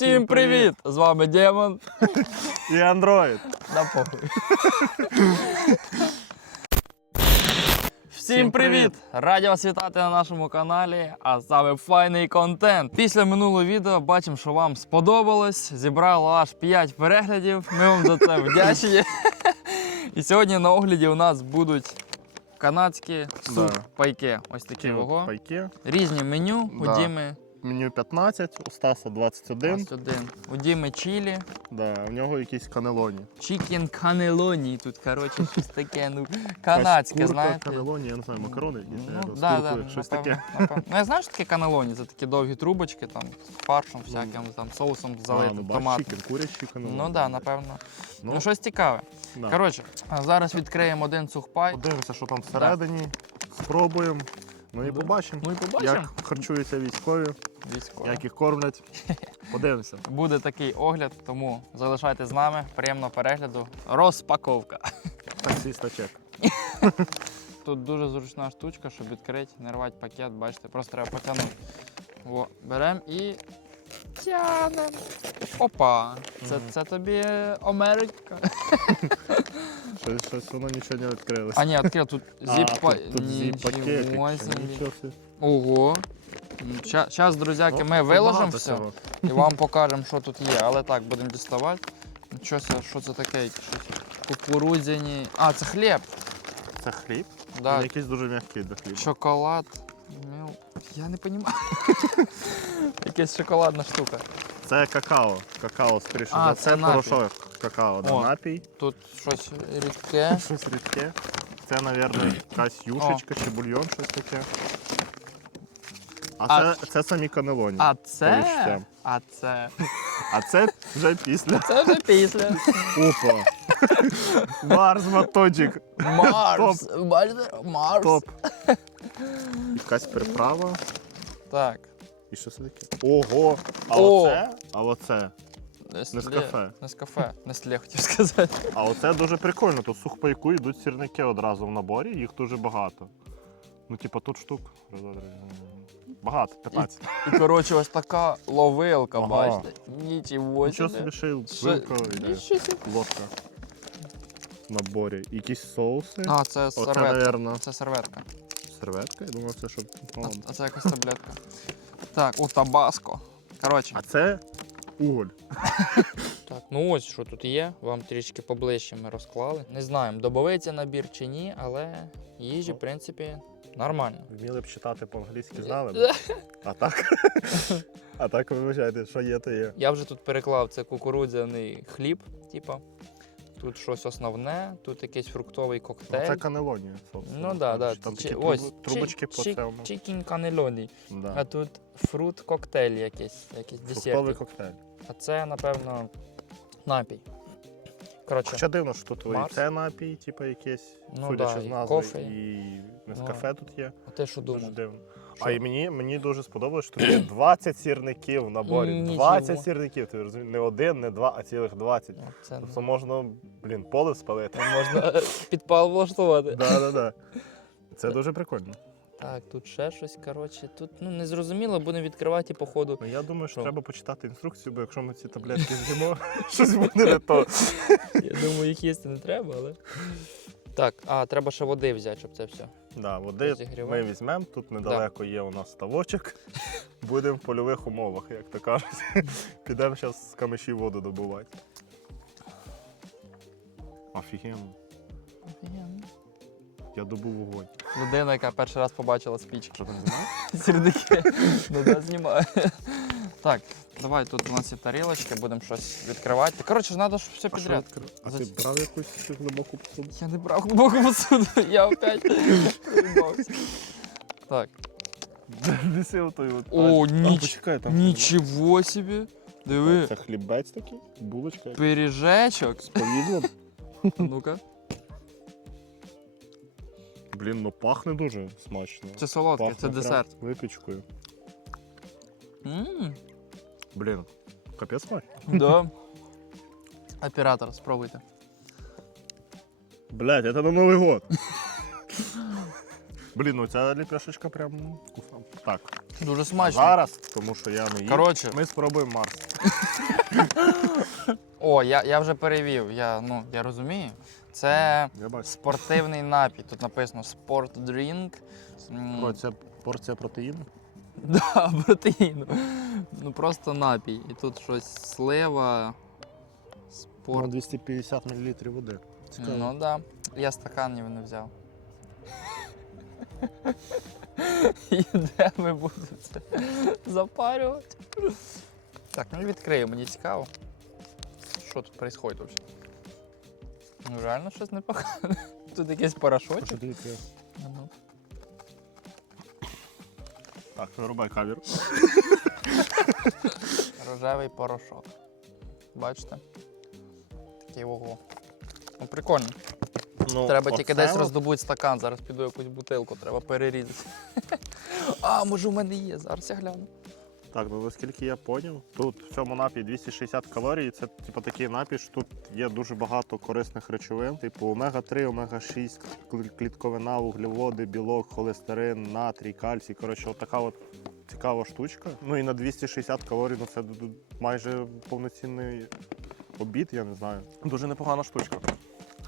Всім привіт! З вами Демон. І Android. На похуй. Всім привіт! Раді вас вітати на нашому каналі, а саме файний контент. Після минулого відео бачимо, що вам сподобалось. Зібрало аж 5 переглядів. Ми вам за це вдячні. І сьогодні на огляді у нас будуть канадські Да. суп-пайки. Ось такі Такі от ого. Різні меню. Да. У Діми Меню 15, у Стаса 21. 21. У Діми чілі. Да, у нього якісь канелоні. Чікен канелоні. Тут, коротше, щось таке, ну, канадське, курка, знаєте. канелоні, я не знаю, макарони якісь, Ну, да, да, щось напевно, таке. напевно. Ну, я знаю, що таке канелоні, це такі довгі трубочки, там, з фаршем всяким, там, соусом А, залити, ну, бач, томат. чікен, курячі канелоні. Ну так, да, напевно. Ну, Ну, щось цікаве. да. Коротше, а зараз відкриємо один сухпай. Подивимося, що там всередині, спробуємо. Ну і Да. побачимо, Ну і побачимо. як харчуються військові, Військово. як їх кормлять. Подивимося. Буде такий огляд, тому залишайтесь з нами. Приємного перегляду. Розпаковка. Таксиста чек. Тут дуже зручна штучка, щоб відкрити, не рвати пакет, бачите, просто треба потягнути. О, беремо і тянемо. Опа! Це, Мгм. це тобі Америка. Щось, щось воно нічого не відкрилось. А ні, відкрив, тут А, зіп-па... тут, тут зіп-пакетик. Нічого Ще собі. Нічого собі. Ого. Зараз, друзяки, Ну, ми виложимо все і вам покажемо, що тут є. Але так, будемо діставати. Нічого, себе, що це таке? Щось кукурудзяні. А, це хліб. Це хліб? Да. Він якийсь дуже м'який для хліба. Шоколад. Ну, я не розумію. Якась шоколадна штука. Це какао. Какао, скоріше А, це це порошок какао. Да, О. напій. Тут щось рідке. Щось рідке. Це, мабуть, якась юшечка чи бульйон, щось таке. А, А- це, це самі канелоні. А це. Повіщем. А це. А це вже після. Це вже після. Опа. Марс батончик. Марс. Бачите? Марс. Топ. Якась приправа. Так. І що це таке? Ого! А О! оце? А оце? Нескафе. Нескафе. Несле, хотів сказати. А оце дуже прикольно. Тут сухпайку йдуть сірники одразу в наборі, їх дуже багато. Ну, типа тут штук. раз, два, три, Багато, 15. І коротше, ось така ловилка, Ага. бачите. Нічого собі. собі ще й Що- вилка йде. Ложка. В наборі. Якісь соуси. А, це Оце, серветка. Це серветка. серветка. Я думав, це щоб. А, а це якась таблетка. Так, у табаско. Коротше. А це уголь. Так, ну ось що тут є. Вам трішки поближче ми розклали. Не знаємо, добавиться набір чи ні, але їжі, в принципі, нормально. Вміли б читати по-англійськи, знали б. А так. А так, вибачайте, що є, то є. Я вже тут переклав це кукурудзяний хліб, типа. Тут щось основне, тут якийсь фруктовий коктейль. Це канелоні. собственно. Ну да, да. Там такі ось, трубочки по цьому. Чікін канельоні. А тут фрут коктейль якийсь, якийсь Фруктовий десерт. коктейль. А це, напевно, напій. Коротше, Хоча дивно, що тут Марс. і це напій, типу якийсь, Ну судячи да, з і назви, кофе. і Нескафе тут є. а ти що Дуже думав? дивно. Що? А і мені, мені дуже сподобалось, що тут є 20 сірників в наборі. Нічого. 20 сірників, ти розумієш? Не один, не два, а цілих 20. Ну, Це Тобто можна, блін, поле спалити. можна підпал влаштувати. Да, да, да. Це дуже прикольно. Так, тут ще щось, коротше, тут ну, не зрозуміло, будемо відкривати по ходу. Ну я думаю, що Що? треба почитати інструкцію, бо якщо ми ці таблетки з'їмо, щось буде не то. Я думаю, їх їсти не треба, але. Так, а треба ще води взяти, щоб це все. Да, води ми візьмемо, тут недалеко є у нас ставочок. Будемо в польових умовах, як то кажуть. Підемо зараз з камиші воду добувати. Офігенно. Я добув вогонь. Людина, яка перший раз побачила спічки. Що там знімає? Сірники. Ну да, знімаю. Так, давай тут у нас є тарілочки, будемо щось відкривати. Коротше, треба щоб все підряд. А ти брав якусь цю глибоку посуду? Я не брав глибоку посуду, я опять проїбався. Так. Висив той от. О, А, ніч- почекай, там Нічого собі. Диви, Це хлібець такий, булочка як пиріжечок. з повідлом. Ну-ка. Блін, ну пахне дуже смачно. Це солодке, Пахне це десерт. Випічкою. М, Блін, капець смачно. Да. Оператор, спробуйте. Блять, это на Новий год. Блін, ну ця ліпешечка прям вкусна. Так, Дуже смачно. зараз, тому що я не їм, Коротше. ми спробуємо Марс. О, я, я вже перевів. Я, ну, я розумію. Це спортивний напій. Тут написано дрінк. М, О, це порція протеїну. Да, протеїну. Ну просто напій. І тут щось слива. Спорт. 250 мл води. Цікаво. Ну да. Я стаканів не взяв. І де ми будемо це запарювати? Так, ну відкрию, мені цікаво. Що тут відбувається взагалі? Ну реально щось непогане. Тут якийсь порошочок. Що? Ну, Так, вирубай камеру. Рожевий порошок. Бачите? Такий ого. Ну прикольно. Ну, Треба тільки десь роздобути стакан, зараз піду якусь бутилку, треба перерізати. А, може в мене є, зараз я гляну. Так, ну наскільки я поняв, тут в цьому напії 260 калорій. і Це типу такий напій, що тут є дуже багато корисних речовин, типу омега-3, омега-6, клітковина, вуглеводи, білок, холестерин, натрій, кальцій. Коротше, от така от цікава штучка. Ну і на 260 калорій, ну це майже повноцінний обід, я не знаю. Дуже непогана штучка.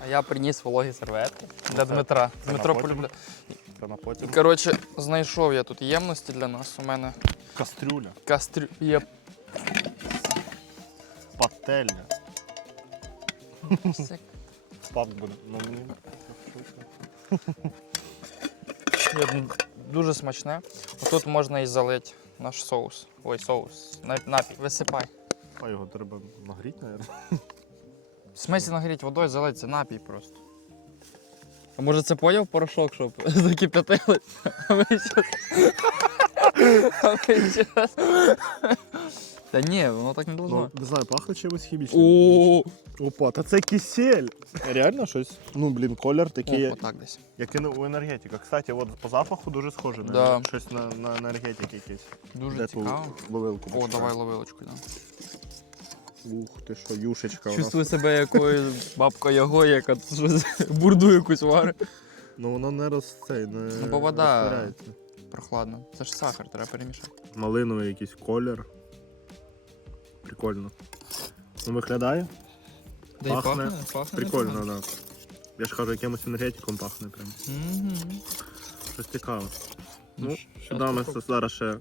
А я приніс вологі серветки для це- Дмитра. це Дмитро полюбляє. Коротше, знайшов я тут ємності для нас. У мене Кастрюля, кастрю. Є пательня. сек. Спад буде. Ну мені. Є Дуже смачне. Отут можна і залити наш соус. Ой, соус. На- Напій. Висипай. А його треба нагріти, мабуть. В смислі нагріть водою, залить це напій просто. А може це поняв порошок, щоб закип'ятили? А ми щас... Та ні, воно так не должно. Ну, не знаю, пахне чимось хімічним. О, Опа, та це кисель. Реально щось? Ну, блін, колір такий, отак десь. як і у енергетика. Кстати, от по запаху дуже схоже на Да. щось на, на енергетик якийсь. Дуже Де ту цікаво. Вилилку. О, давай ловилочку. Да. Ух ти що, юшечка у нас. Чувствую себе якою бабкою Яго, яка щось бурду якусь варить. Ну воно не роз цей, не Ну, бо вода- розтворяється. Прохладно. Це ж сахар, треба перемішати. Малиновий якийсь колір. Прикольно. Ну, виглядає? Да і Пахне пахне, пахне Прикольно, так. Да. Я ж кажу, якимось енергетиком пахне прям. Мгм. Щось цікаве. Ну, щас Сюди ми зараз ще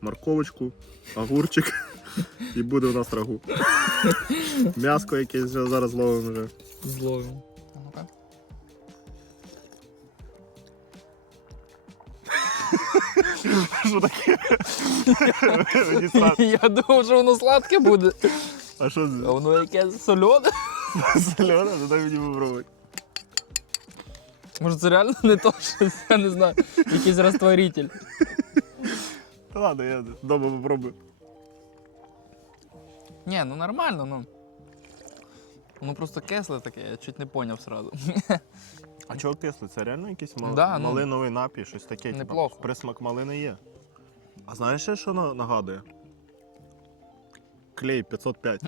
морковочку, огурчик і буде у нас рагу. М'яско якесь вже зараз ловимо вже. Зловим. А ну-ка. Що таке? Мені. Я думав, що воно сладке буде. А що це? А воно яке солене. Солене? Ну дай мені попробувати. Може це реально не то, що я не знаю. Якийсь розтворитель. Та ладно, я вдома попробую. Ні, ну нормально, ну. Воно просто кисле таке, я чуть не поняв сразу. А чого кисле? Це реально якийсь мал... Да, ну. малиновий напій, щось таке. Неплохо. Типу, Присмак малини є. А знаєш що нагадує? Клей 505.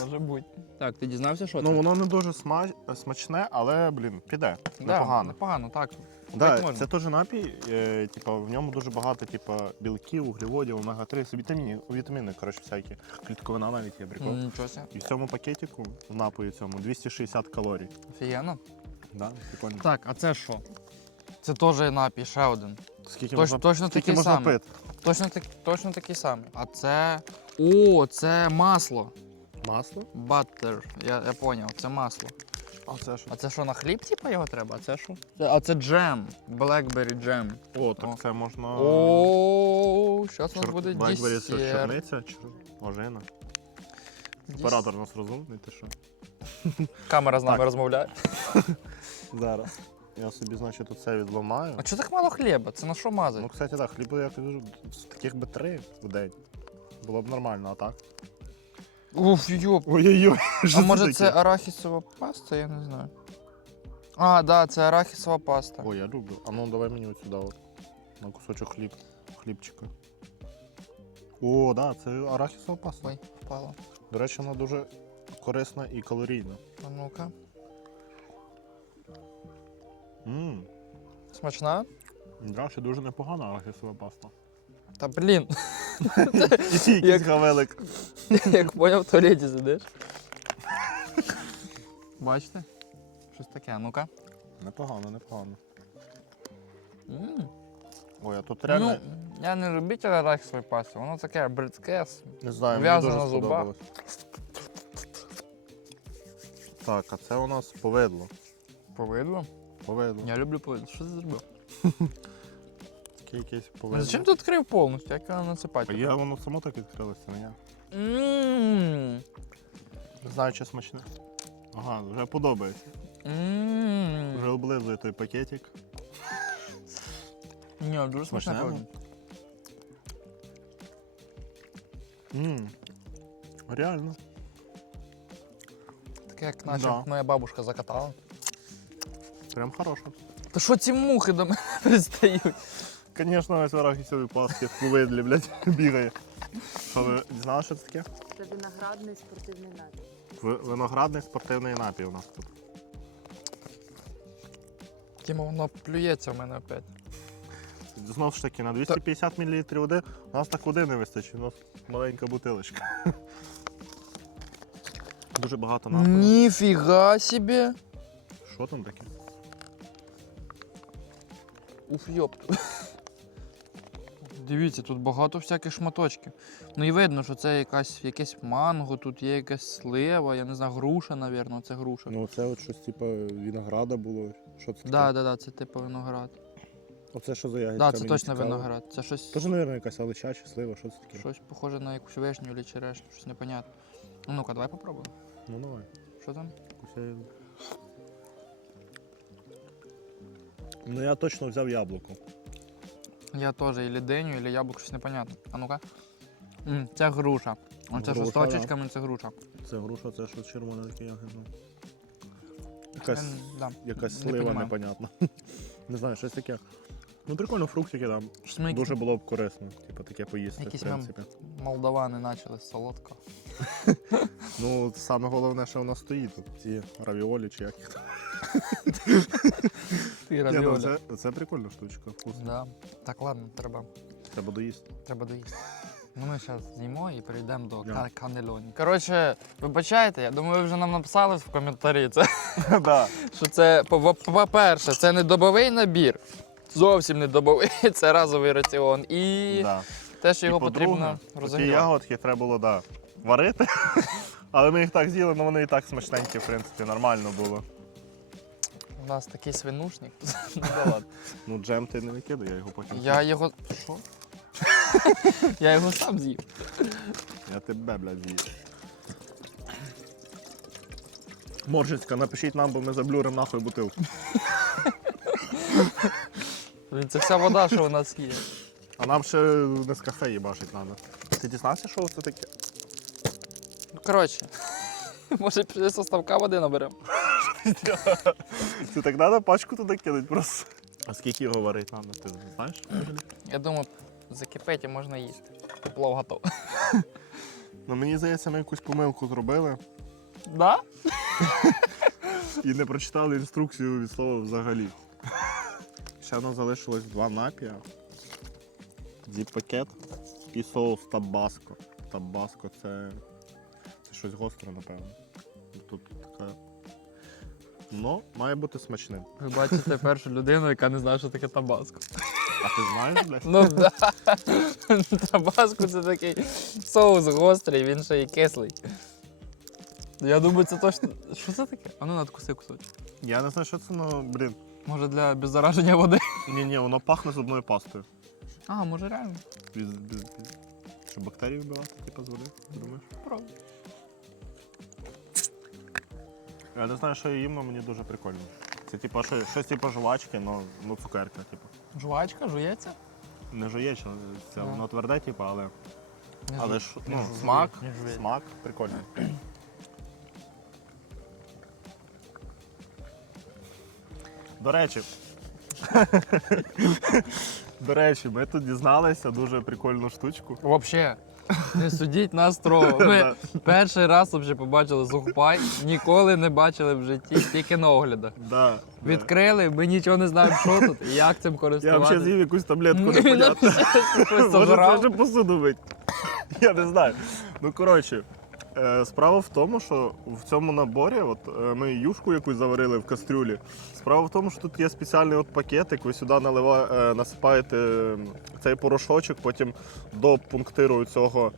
Може бути. Так, ти дізнався, що Ну воно не дуже сма... смачне, але, блін, піде. Непогано. Непогано, так. Да, можна. це теж напій, е, типа, в ньому дуже багато типа, білків, вуглеводів, омега-3, вітамінів, вітаміни, коротше, всякі. Клітковина навіть є прикол. М, Нічого себе. І в цьому пакетику, в напої цьому, 260 калорій. Офігенно. Да, прикольно. Так, а це що? Це теж напій, ще один. Скільки Точ, можна, точно скільки такий можна самий. пити? Точно, так, точно такий самий. А це. О, це масло. Масло? Баттер. Я, я поняв, це масло. А це що? А це що, на хліб, типа, його треба? А це що? Це- А це джем. Blackberry джем. О, так О. це можна. О, зараз у нас Чор- буде Blackberry це десерт. чорниця, чор... ожина. Оператор у нас розумний, ти що? Камера з нами Так. розмовляє. Зараз. Я собі, значить, оце відламаю. А чого так мало хліба? Це на що мазати? Ну, кстати, так, хлібу я кажу, таких би три в день. Було б нормально, а так? Уф, йоп. Ой-ой-ой. А може це арахісова паста, я не знаю. А, да, це арахісова паста. Ой, я люблю. А ну давай мені от сюди от. На кусочок хліб. Хлібчика. О, да, це арахісова паста. Ой, впала. До речі, вона дуже корисна і калорійна. А ну-ка. Ммм, Смачна? до речі, дуже непогана арахісова паста. Та блін. І якийсь гавелик. Як поняв, в туалеті сидиш. Бачите? Щось таке, ну-ка. Непогано, непогано. М. Ой, а тут реально, Ну, я не любитель арахісової пасти, воно таке бридке. не знаю, мені в'язано дуже на зубах. сподобалось. Так, а це у нас повидло. Повидло? Повидло. Я люблю повидло. Що ти зробив? Таке якесь А повидло. Зачем ти відкрив повністю? Як А насипати? я воно само так відкрилося, не я. Ммм. Не знаю, чи смачне. Ага, вже подобається. Ммм. Вже облизує той пакетик. Ні, дуже смачне Смачне? повидло. Ммм. Реально. Таке, як наче Да. моя бабушка закатала. Прям хороше. Та що ці мухи до мене пристають? Звісно, весь арахісові паски в блядь, бігає. Що ви дізналися, що це таке? Це виноградний спортивний напій. Ви- Виноградний спортивний напій у нас тут. Тіма, воно плюється в мене опять. Знову ж таки, на 250 мл води у нас так води не вистачить, у нас маленька бутилочка. Дуже багато напою. Ніфіга собі. Що там таке? Уф, йопту. Дивіться, тут багато всяких шматочків. Ну і видно, що це якась, якесь манго, тут є якась слива, я не знаю, груша, напевно, це груша. Ну це от щось типу винограда було. Що це Так, да, да, да, це типу виноград. Оце що за ягідка? Так, да, це Мені точно цікаво. виноград. Це щось, Теж, мабуть, якась алича чи слива, що це таке? щось похоже на якусь вишню чи черешню, щось непонятне. Ну ну-ка, давай попробуємо. Ну давай. Що там? якусь ягідку. Ну я точно взяв яблуко. Я теж і диню, і яблуко, щось непонятне. А ну-ка. М, це груша. Оце що з Груша, да. точечками, це груша. Це груша, це що червоне таке ягідно. Якась, Ем, да. якась не слива понімаю. непонятна. Не знаю, щось таке. Ну прикольно, фруктики там. Щось ми Дуже було б корисно, типу, таке поїсти, Якісь в принципі. молдавани почали з. Ну, саме головне, що воно стоїть тут. Ці равіолі чи як їх там. Ти Ні, ну, равіолі. це, це прикольна штучка, вкусно. Да. Так, ладно, треба, Треба доїсти. треба доїсти. Ну ми зараз з'їмо і перейдемо до Да. ка- канельоні. Коротше, вибачайте, я думаю, ви вже нам написали в коментарі, це, да. що це, по- по-перше, це не добовий набір. Зовсім не добовий, це разовий раціон. І Да. те, що його І, по-друге, потрібно Ці розігрівати. ягодки треба було, да, варити. Але ми їх так з'їли, ну вони і так смачненькі, в принципі, нормально було. У нас такий свинушник. Ну да ладно. Ну, джем ти не викидай, я його потім. Я його. Що? Я його сам з'їв. Я тебе, блядь, з'їв. Моржицька, напишіть нам, бо ми заблюримо нахуй бутилку. Блін, Це вся вода, що у нас є. А нам ще не з кафе їбашить треба. Ти дізнався, що це таке? Коротше. Може, після составка води наберемо. Це так треба пачку туди кинуть просто. А скільки його варити треба, ти знаєш? Я думаю, закипить і можна їсти. Плов готов. Ну мені здається, ми якусь помилку зробили Да? і не прочитали інструкцію від слова взагалі. Ще в нас залишилось два напія. Діп-пакет і соус табаско. Табаско це щось гостре, напевно. Тут така. Ну, має бути смачним. Ви бачите першу людину, яка не знає, що таке табаско. А ти знаєш, блядь? Ну да. Табаско це такий соус гострий, він ще й кислий. Я думаю, це точно. Що це таке? А ну надкуси кусочок. Я не знаю, що це, ну, блін. Може для беззараження води. Ні, ні, воно пахне зубною пастою. А, може реально. Без, без, без... Що бактерії вбивати, типу, з води? Ти думаєш? Правда. Я не знаю, що я їм, але мені дуже прикольно. Це типу, що, щось типу жвачки, ну, ну цукерка, типу. Жвачка, жується? Не жуєче, це воно тверде, типу, але, Не але ж, ну, жує, смак, не жує. смак прикольний. До речі. До речі, ми тут дізналися дуже прикольну штучку. Вообще, Не судіть нас строго. Ми перший раз вже побачили сухпай, ніколи не бачили в житті, тільки на оглядах. Да. Відкрили, ми нічого не знаємо, що тут і як цим Я користуватися. взагалі з'їв якусь таблетку, не непонятно. Може, це вже посуду мить. Я не знаю. Ну, коротше, справа в тому, що в цьому наборі, от е, ми юшку якусь заварили в кастрюлі. Справа в тому, що тут є спеціальний от пакетик, ви сюди налива, е, насипаєте цей порошочок, потім до пунктиру цього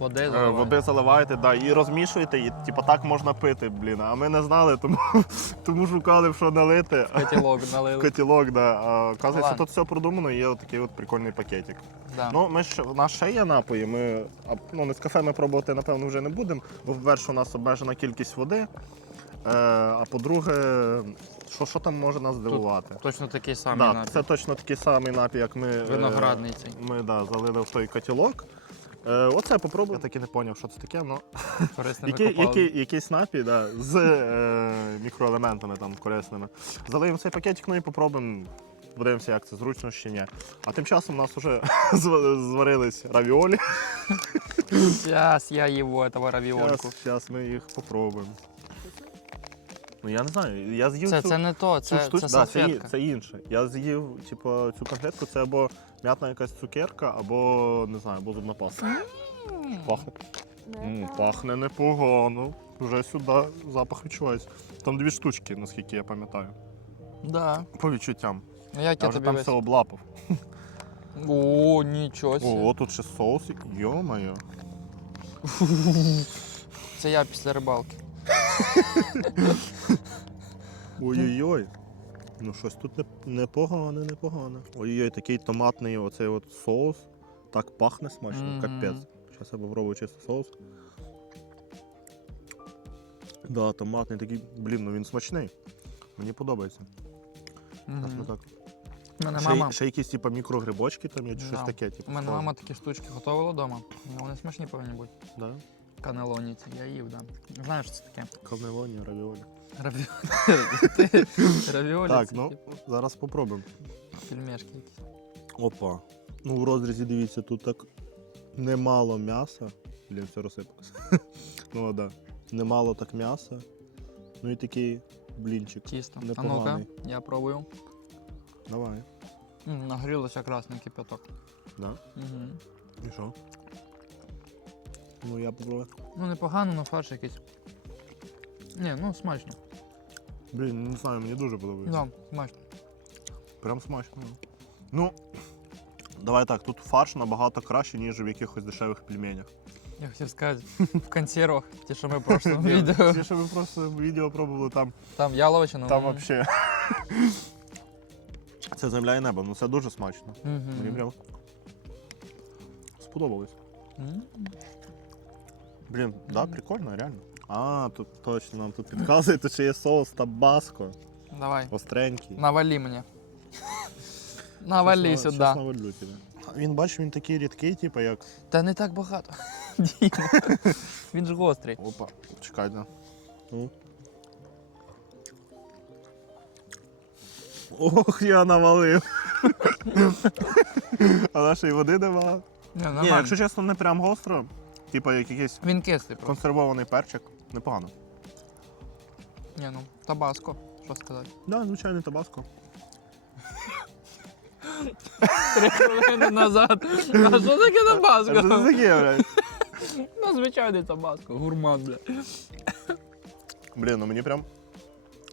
Води, е, заливай. води заливаєте да, і розмішуєте, і типу, так можна пити, блін. А ми не знали, тому, тому шукали, в що налити. Котілок налили. Котілок, да. А, оказується, Ладно. тут все продумано, і є такий от прикольний пакетик. Да. Ну, ми ще, у нас ще є напої. Ми, а, ну, не з кафе ми пробувати, напевно, вже не будемо. Бо, по-перше, у нас обмежена кількість води. Е, а по-друге, що, що там може нас здивувати? Точно такий самий Да, напій. це точно такий самий напій, як ми, е, Виноградний цей. ми да, залили в той котілок. Е, оце попробуй. Я таки не зрозумів, що це таке. але який, копалинами. якийсь напій да, з е, мікроелементами там, корисними. Залиємо цей пакетик, ну і попробуємо. Подивимося, як це зручно чи ні. А тим часом у нас вже зварились равіолі. Зараз я їв этого равіольку. Зараз ми їх попробуємо. Ну я не знаю, я з'їв Це, цю, це не то, цю це, штуку. це да, це, це інше. Я з'їв типу, цю конфетку, це або м'ятна якась цукерка, або не знаю, або зубна паста. Пахне. М, пахне непогано. Вже сюди запах відчувається. Там дві штучки, наскільки я пам'ятаю. Да. По відчуттям. Ну, Як Я я вже тобі там весь? все облапав. О, нічого себе. О, тут ще соус. Йо-моє. Це я після рибалки. Ой-ой-ой. Ну щось тут непогане, непогане. Ой-ой, такий томатний оцей от соус. Так пахне смачно, Мгм. капець. Зараз я попробую чисто соус. Да, томатний такий, блін, ну він смачний. Мені подобається. Зараз ми так. Мене Ще, мама, ще якісь типу, мікрогрибочки там є, чи щось Да. таке. Типу, у мене мама такі штучки готувала вдома. Вони смачні повинні бути. Да? Канелоні ці, я їв, да. Знаєш, що це таке? Кавнелоні, равіолі. Раві... Равіолі Так, це ну, зараз попробуємо. пельмешки якісь. Опа. Ну, в розрізі дивіться, тут так немало м'яса. Блін, все розсипалося. ну, так. Да. Немало так м'яса. Ну і такий блінчик. Тісто. А ну-ка, я пробую. Давай. Нагрілося красний кипяток. Да? Угу. І що? Ну, я попробую. Ну, непогано, але фарш якийсь. Ні, ну смачно. Блін, не знаю, мені дуже подобається. Да, смачно. Прям смачно. Ну, давай так, тут фарш набагато краще, ніж в якихось дешевих пельменях. Я хотів сказати, в консервах, ті, що ми в прошлому відео. Ті, що ви просто відео пробували там. Там яловичина. Там взагалі. Це земля і небо, ну це дуже смачно. Мені прям сподобалось. Блін, да, прикольно, реально. А, тут точно нам тут підказує, тут ще є соус табаско. Давай, Остренький. навали мені. Навали Щас сюди. щас навалю тебе. Він, бачиш, він такий рідкий, типу, як. Та не так багато. Діма. Він ж гострий. Опа, чекай, да. Ну. Ох, я навалив. Але ще й води нема. Ні, Ні, якщо чесно, не прям гостро. Типа як якийсь Він кислий просто. консервований перчик. Непогано. Ні, ну, табаско, що сказати. Да, звичайний табаско. Три хвилини назад. А що таке А що це табаско? таке, блядь? Ну, звичайний табаско, гурман, бля. Блін, ну мені прям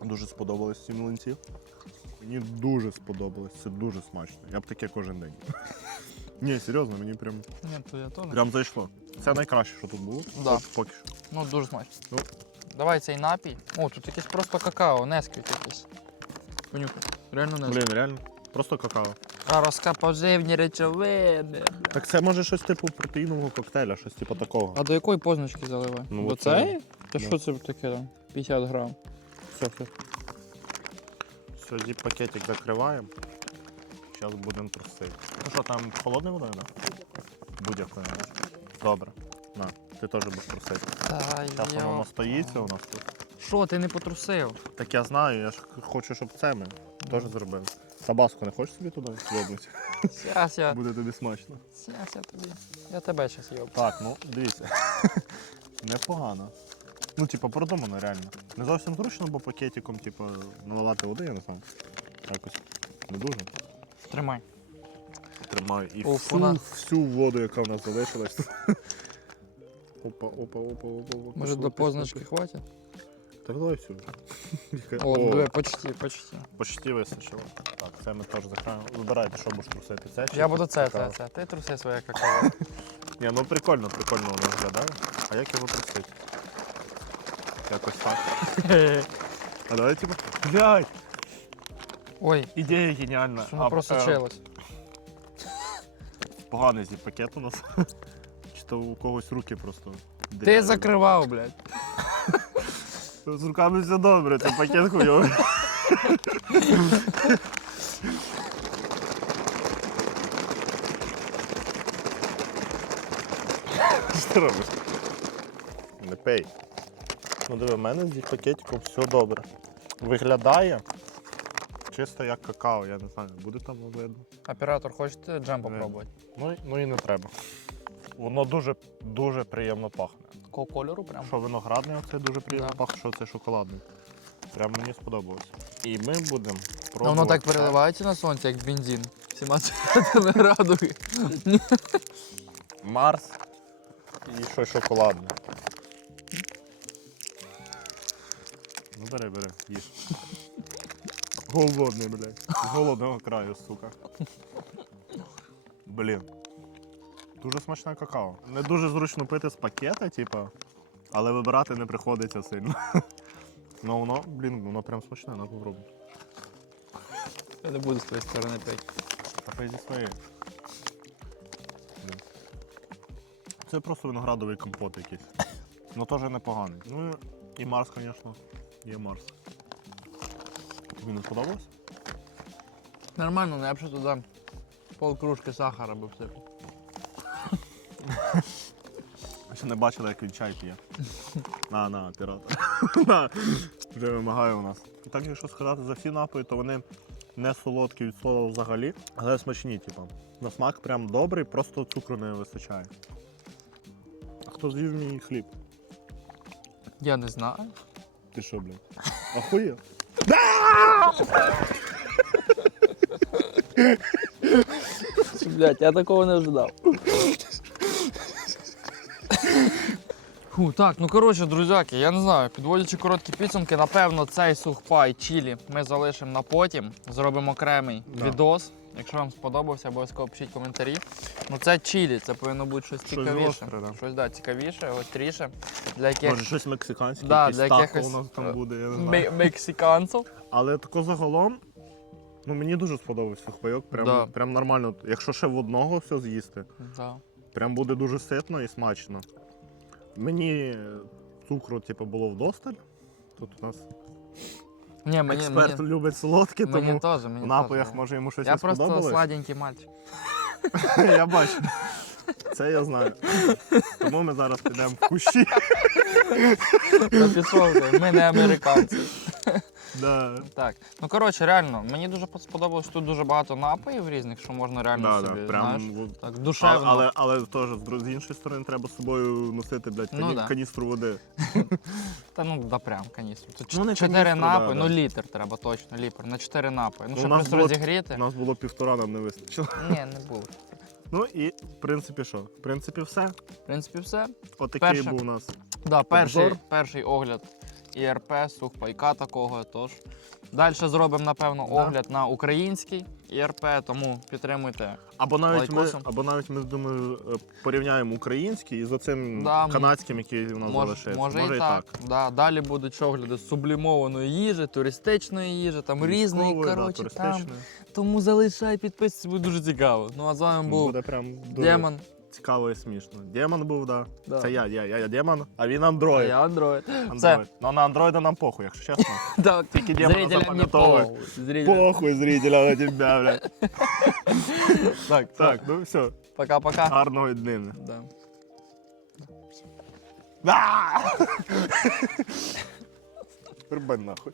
дуже сподобались ці млинці. Мені дуже сподобалось, це дуже смачно. Я б таке кожен день. Ні, серйозно, мені прям, Ні, то я теж. прям зайшло. Це найкраще, що тут було. Да. От Поки що. Ну, дуже смачно. Ну. Давай цей напій. О, тут якесь просто какао, несквіт якийсь. Понюхай. Реально несквіт. Блін, реально. Просто какао. А розкапоживні речовини. Так це може щось типу протеїнового коктейля, щось типу такого. А до якої позначки заливай? Ну, до оце. цієї? Та Да. що це таке там? 50 грам. Все, все. Все, зіп пакетик закриваємо. Зараз будемо трусити. Ну що, там холодною водою, так? Будь-якою. Добре. На, ти теж будеш трусити. Та Зараз воно йо. настоїться у нас тут. Що, ти не потрусив? Так я знаю, я ж хочу, щоб це ми теж зробили. Табаско не хочеш собі туди йобнути? Зараз я. Буде тобі смачно. Зараз я тобі. Я тебе зараз йоб. Так, ну дивіться. Непогано. Ну, типа, продумано реально. Не зовсім зручно, бо пакетиком, типа, наливати води, я не знаю. Якось не дуже. Тримай. Тримаю і О, всю, вона- всю воду, яка в нас залишилась. Опа, опа, опа, опа. опа. Може Пішло, до пішло, позначки пішло. хватить? Та давай всю. О, О, диви, почти, почти. почти вистачило. Так, це ми теж закриємо. Вибирайте, що будеш трусити. Це чи Я буду це, це, какао? це. Ти труси своє какао. Ні, ну прикольно, прикольно воно виглядає. А як його трусити? Якось так. А давай типу. Блядь, Ой, ідея геніальна. що воно А, просочилось. е, Поганий зі пакет у нас. Чи то у когось руки просто. Ти закривав, блядь. З руками все добре, це пакет хуйовий. Що ти робиш? Не пей. Ну диви, в мене зі пакетиком все добре. Виглядає чисто як какао, я не знаю, буде там видно. Оператор, хочете джем попробувати? Ну, ну і не треба. Воно дуже дуже приємно пахне. Какого кольору прям? Що виноградний, оце дуже приємно Да. пахне, що це шоколадний. Прям мені сподобалось. І ми будемо пробувати. воно так переливається на сонці, як бензин. Всіма цвятами радуги. Марс і щось шоколадне. Ну бери, бери, їж. Голодний, блядь. З голодного краю, сука. Блін. Дуже смачне какао. Не дуже зручно пити з пакета, типа, але вибирати не приходиться сильно. Ну воно, блін, воно прям смачне, на попробуй. Я не буду з твоєї сторони пити. Та пий зі своєї. Блін. Це просто виноградовий компот якийсь. Ну теж непоганий. Ну і Марс, звісно, є Марс. Тобі не сподобалось? Нормально, ну я б ще туди пол кружки сахара би всипав. А ще не бачили, як він чай п'є. На, на, оператор. На, Вже вимагає у нас. І так, якщо сказати за всі напої, то вони не солодкі від слова взагалі, але смачні, типу. На смак прям добрий, просто цукру не вистачає. А хто з'їв мій хліб? Я не знаю. Ти що, блядь? Ахуєв? Блять, я такого не ожидав. Фу, так, ну коротше, друзяки, я не знаю, підводячи короткі підсумки, напевно, цей сухпай чілі ми залишимо на потім. Зробимо окремий Да. відос. Якщо вам сподобався, обов'язково пишіть коментарі. Ну це чілі, це повинно бути щось Щось цікавіше. гостре, да. Щось да, цікавіше, гостріше. Для яких Може щось мексиканське, Да, якийсь для тако якихось, у нас там е, буде, я не знаю. ме- мексиканців. Але тако загалом, ну мені дуже сподобався сухпайок. Прям, Да. прям нормально. Якщо ще в одного все з'їсти, Да. прям буде дуже ситно і смачно. Мені цукру, типу, було вдосталь. Тут у нас Ні, мені, експерт мені, любить солодке, мені теж, мені в напоях теж. може йому щось Я не просто сподобалось. сладенький мальчик. Я бачу. Це я знаю. Тому ми зараз підемо в кущі. Та пішов ти, ми не американці. Да. Так, ну коротше, реально, мені дуже сподобалось, що тут дуже багато напоїв різних, що можна реально Да, собі, да, знаєш, прям, от, так але, душевно. але, але теж з іншої сторони треба з собою носити, блядь, Ну кані- да. каністру води. Та ну да прям, каністру. Тут Ну, не чотири каністру, напої, да, ну да. літр треба точно, літр, на чотири напої. Ну, Ну, щоб у нас просто було- розігріти. У нас було півтора, нам не вистачило. Ні, не було. Ну і в принципі що? В принципі, все. В принципі, все. Отакий Перше. був у нас. Да, перший, Обзор. перший огляд ІРП, сухпайка такого. Тож. Далі зробимо, напевно, Да. огляд на український ІРП, тому підтримуйте. Або навіть ми, або навіть ми думаю, е, порівняємо український із оцим Да, канадським, який у нас Може, залишився. може, і так. Да, далі будуть огляди сублімованої їжі, туристичної їжі, там різної, Військової, да, коротше, там. Тому залишай, підписуйся, буде дуже цікаво. Ну а з вами був Буде прям дуже Демон. Цікаво і смішно. Демон був, да. Да. Це я, я, я, я демон, а він А андроїд. я. Андроїд. Ну на андроїда нам похуй, якщо чесно. Так, Тільки демона зрителям не запам'ятовує. похуй. Зрителям. Похуй зрителя на тебе, блядь. Так, Так, ну все. пока-пока. Гарного днини. Да. Прибань нахуй.